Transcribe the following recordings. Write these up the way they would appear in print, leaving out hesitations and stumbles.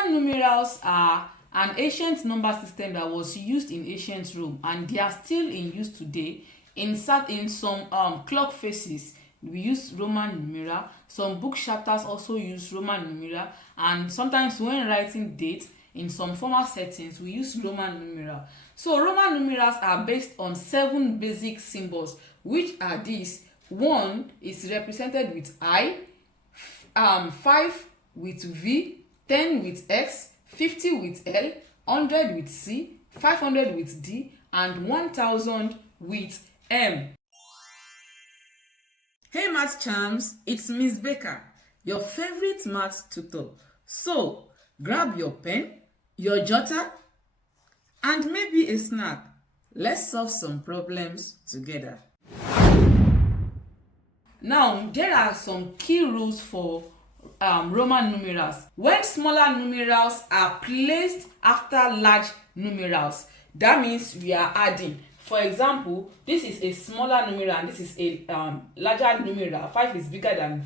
Roman numerals are an ancient number system that was used in ancient Rome, and they are still in use today. In some clock faces, we use Roman numeral. Some book chapters also use Roman numeral, and sometimes when writing dates in some formal settings, we use Roman numeral. So Roman numerals are based on 7 basic symbols, which are these. 1 is represented with I, 5 with V, 10 with X, 50 with L, 100 with C, 500 with D, and 1000 with M. Hey math charms, it's Miss Becca, your favorite math tutor. So grab your pen, your jotter, and maybe a snack. Let's solve some problems together. Now, there are some key rules for Roman numerals. When smaller numerals are placed after large numerals, that means we are adding. For example, this is a smaller numeral and this is a larger numeral. 5 is bigger than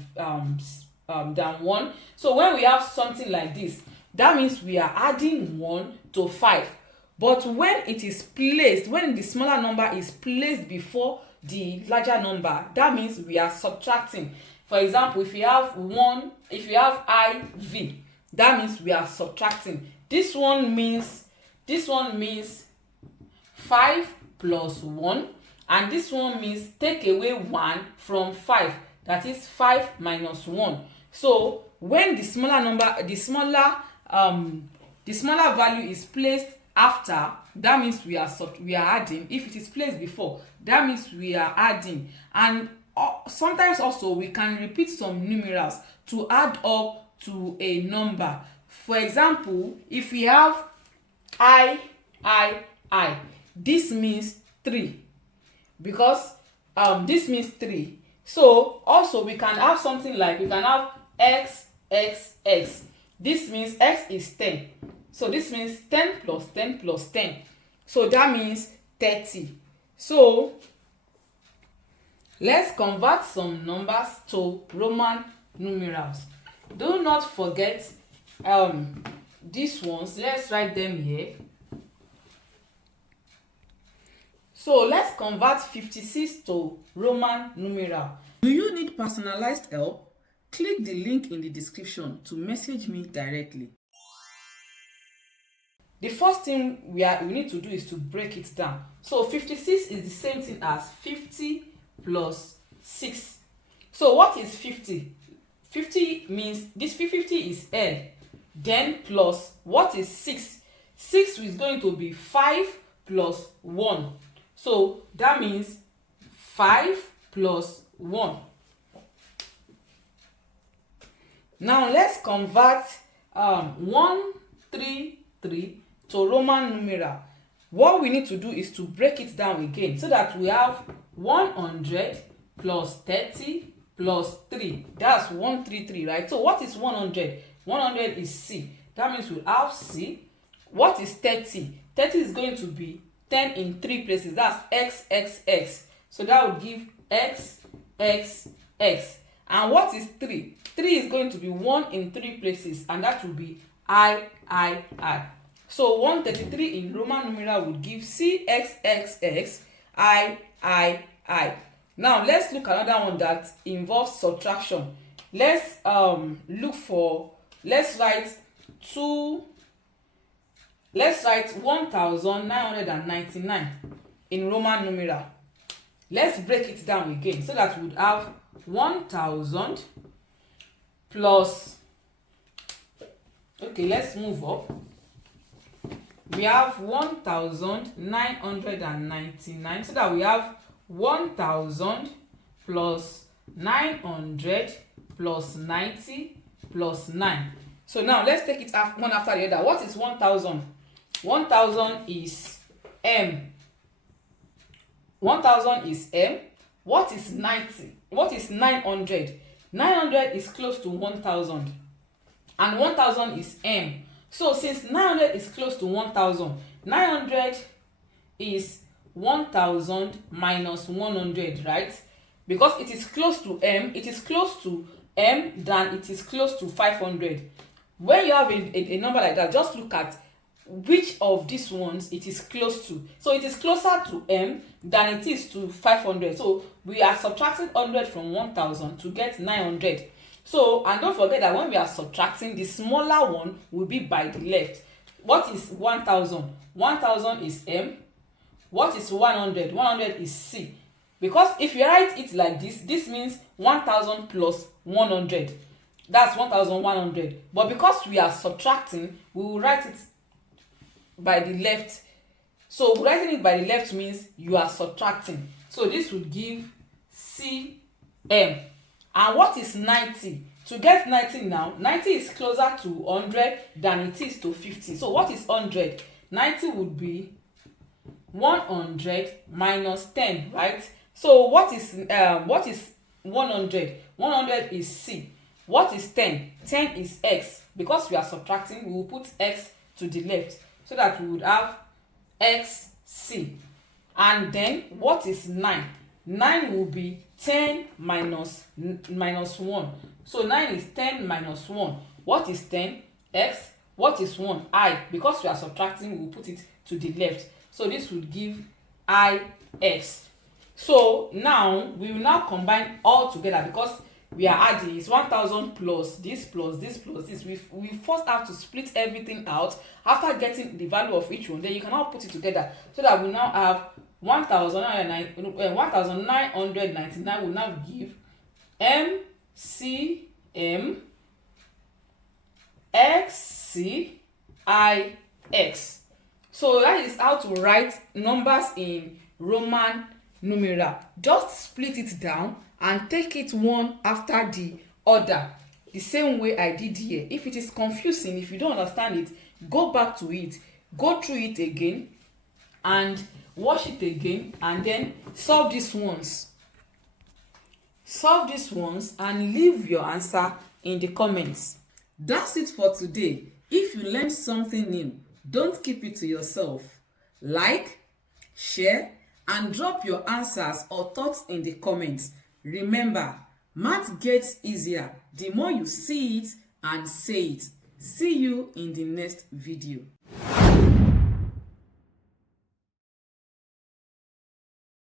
1. So when we have something like this, that means we are adding 1 to 5. But when it is placed, when the smaller number is placed before the larger number, that means we are subtracting. For example, if you have IV, that means we are subtracting. This one means 5 plus 1, and this one means take away 1 from 5, that is 5 minus 1. So when the smaller value is placed after, that means we are adding. If it is placed before, that means we are adding. And sometimes also we can repeat some numerals to add up to a number. For example, if we have I, this means 3, because this means 3. So also we can have something like, we can have X. This means X is 10. So this means 10 plus 10 plus 10. So that means 30. So let's convert some numbers to Roman numerals. Do not forget these ones. Let's write them here. So let's convert 56 to Roman numeral. Do you need personalized help? Click the link in the description to message me directly. The first thing we need to do is to break it down. So 56 is the same thing as 50 plus 6. So what is 50? 50 means this 50 is L. Then plus, what is 6? 6 is going to be 5 plus 1. So that means 5 plus 1. Now let's convert 133 to Roman numeral. What we need to do is to break it down again, so that we have 100 plus 30 plus 3. That's 133, right? So what is 100? 100 is C. That means we have C. What is 30? 30 is going to be 10 in 3 places. That's x. So that will give x. And what is 3? 3 is going to be 1 in 3 places, and that will be I. So 133 in Roman numeral would give CXXX I. Now let's look at another one that involves subtraction. Let's write 1999 in Roman numeral. Let's break it down again, so that we would have 1000 plus, okay, let's move up. We have 1999, so that we have 1000 plus 900 plus 90 plus 9. So now let's take it one after the other. What is 1000? 1000 is M. 1000 is M. What is 90? What is 900? 900 is close to 1000. And 1000 is M. So since 900 is close to 1000, 900 is 1000 minus 100, right? Because it is close to M, than it is close to 500. when you have a number like that, just look at which of these ones it is close to. So it is closer to m than it is to 500. So we are subtracting 100 from 1000 to get 900. So, and don't forget that when we are subtracting, the smaller one will be by the left. What is 1000? 1000 is m. What is 100? 100 is c. Because if you write it like this means 1000 plus 100. That's 1100. But because we are subtracting, we will write it by the left. So writing it by the left means you are subtracting. So this would give cm. And what is 90? To get 90 now, 90 is closer to 100 than it is to 50. So what is 100? 90 would be 100 minus 10, right? So what is 100? 100 is c. What is 10? 10 is x. Because we are subtracting, we will put x to the left so that we would have xc. And then what is 9? 9 will be 10 minus 1. So 9 is 10 minus 1. What is 10? X. What is 1? I. Because we are subtracting, we will put it to the left. So this would give ix. So now we will now combine all together because we are adding. It's 1000 plus this plus this plus this. We first have to split everything out after getting the value of each one. Then you can now put it together so that we now have 1999 will now give MCM XCIX. So that is how to write numbers in Roman numeral. Just split it down and take it one after the other, the same way I did here. If it is confusing, if you don't understand it, go back to it, go through it again and watch it again, and then solve these ones. Solve these ones and leave your answer in the comments. That's it for today. If you learned something new, don't keep it to yourself. Like, share, and drop your answers or thoughts in the comments. Remember, math gets easier the more you see it and say it. See you in the next video.